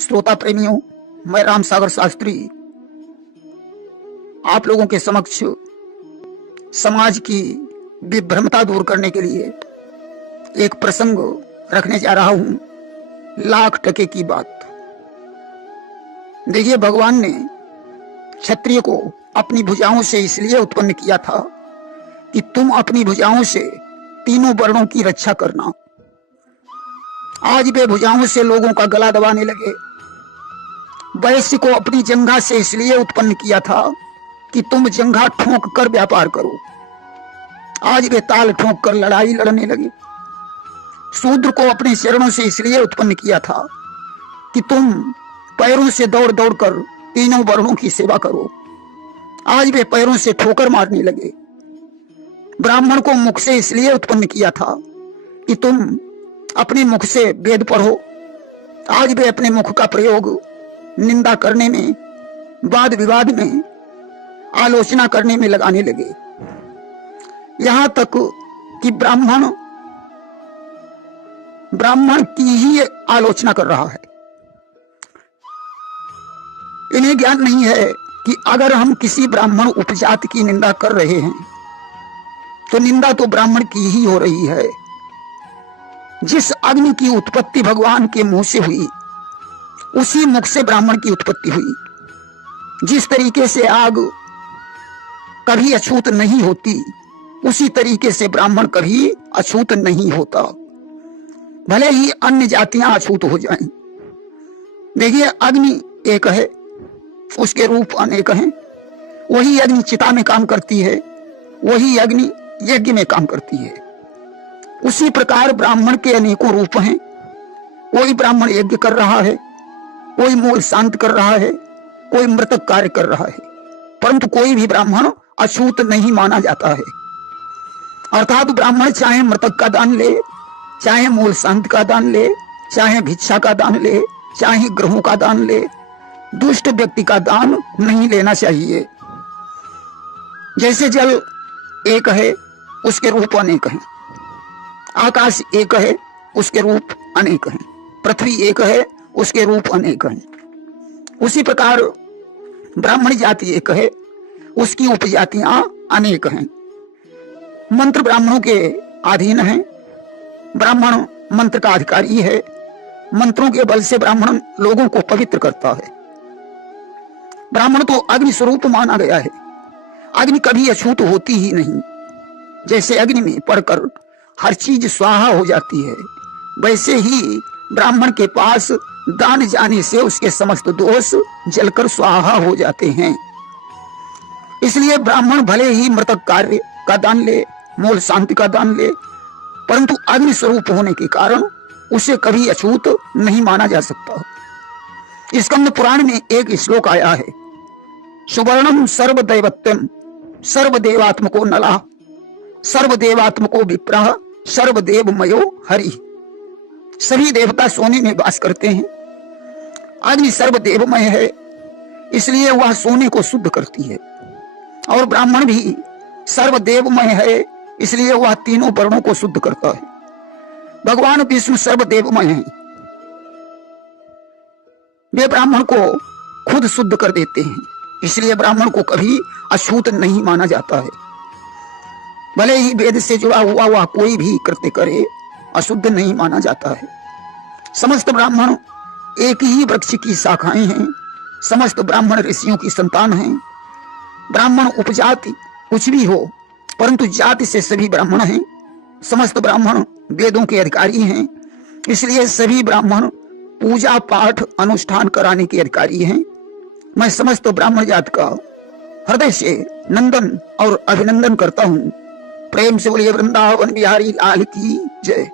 श्रोता प्रेमियों, मैं राम सागर शास्त्री आप लोगों के समक्ष समाज की विभ्रमता दूर करने के लिए एक प्रसंग रखने जा रहा हूं। लाख टके की बात। देखिए, भगवान ने क्षत्रिय को अपनी भुजाओं से इसलिए उत्पन्न किया था कि तुम अपनी भुजाओं से तीनों वर्णों की रक्षा करना। आज वे भुजाओं से लोगों का गला दबाने लगे। वैश्य को अपनी जंघा से इसलिए उत्पन्न किया था कि तुम जंघा ठोंक कर व्यापार करो। आज वे ताल ठोंक कर लड़ाई लड़ने लगे। शूद्र को अपने चरणों से इसलिए उत्पन्न किया था कि तुम पैरों से दौड़ दौड़ कर तीनों वर्णों की सेवा करो। आज वे पैरों से ठोकर मारने लगे। ब्राह्मण को मुख से इसलिए उत्पन्न किया था कि तुम अपने मुख से वेद पढ़ो। आज वे अपने मुख का प्रयोग निंदा करने में, वाद विवाद में, आलोचना करने में लगाने लगे। यहां तक कि ब्राह्मण की ही आलोचना कर रहा है। इन्हें ज्ञान नहीं है कि अगर हम किसी ब्राह्मण उपजाति की निंदा कर रहे हैं तो निंदा तो ब्राह्मण की ही हो रही है। जिस अग्नि की उत्पत्ति भगवान के मुंह से हुई, उसी मुख से ब्राह्मण की उत्पत्ति हुई। जिस तरीके से आग कभी अछूत नहीं होती, उसी तरीके से ब्राह्मण कभी अछूत नहीं होता, भले ही अन्य जातियां अछूत हो जाएं। देखिए, अग्नि एक है, उसके रूप अनेक हैं। वही अग्नि चिता में काम करती है, वही अग्नि यज्ञ में काम करती है। उसी प्रकार ब्राह्मण के अनेकों रूप हैं। कोई ब्राह्मण यज्ञ कर रहा है, कोई मूल शांत कर रहा है, कोई मृतक कार्य कर रहा है, परंतु कोई भी ब्राह्मण अछूत नहीं माना जाता है। अर्थात ब्राह्मण चाहे मृतक का दान ले, चाहे मूल शांत का दान ले, चाहे भिक्षा का दान ले, चाहे ग्रहों का दान ले, दुष्ट व्यक्ति का दान नहीं लेना चाहिए। जैसे जल एक है, उसके रूप अनेक हैं। आकाश एक है, उसके रूप अनेक हैं। पृथ्वी एक है, उसके रूप अनेक हैं। उसी प्रकार ब्राह्मण जाति एक है, उसकी उपजातियां अनेक हैं। मंत्र ब्राह्मणों के अधीन हैं। ब्राह्मण मंत्र का अधिकारी है। मंत्रों के बल से ब्राह्मण लोगों को पवित्र करता है। ब्राह्मण तो अग्नि स्वरूप माना गया है। अग्नि कभी अछूत होती ही नहीं। जैसे अग्नि में पड़कर हर चीज स्वाहा हो जाती है, वैसे ही ब्राह्मण के पास दान जाने से उसके समस्त दोष जलकर स्वाहा हो जाते हैं। इसलिए ब्राह्मण भले ही मृतक कार्य का दान ले, मूल शांति का दान ले, परंतु अग्नि स्वरूप होने के कारण उसे कभी अछूत नहीं माना जा सकता। स्कंद पुराण में एक श्लोक आया है, सुवर्णम सर्वदैवत्यम सर्वदेवात्मको नला सर्वदेवात्मको विप्रः सर्वदेवमयो हरि। सभी देवता सोने में वास करते हैं। अग्नि सर्वदेवमय है, इसलिए वह सोने को शुद्ध करती है। और ब्राह्मण भी सर्वदेवमय है, इसलिए वह तीनों वर्णों को शुद्ध करता है। भगवान विष्णु सर्वदेवमय हैं। वे ब्राह्मण को खुद शुद्ध कर देते हैं, इसलिए ब्राह्मण को कभी अछूत नहीं माना जाता है। भले ही वेद से जुड़ा हुआ वह कोई भी कृत्य करे, अशुद्ध नहीं माना जाता है। समस्त ब्राह्मण एक ही वृक्ष की शाखाएं हैं। समस्त ब्राह्मण ऋषियों की संतान हैं। ब्राह्मण उपजाति कुछ भी हो, परंतु जाति से सभी ब्राह्मण हैं। समस्त ब्राह्मण वेदों के अधिकारी हैं, इसलिए सभी ब्राह्मण पूजा पाठ अनुष्ठान कराने के अधिकारी हैं। मैं समस्त ब्राह्मण जात का हृदय से नंदन और अभिनंदन करता हूं। प्रेम से बोलिए वृंदावन बिहारी लाल की जय।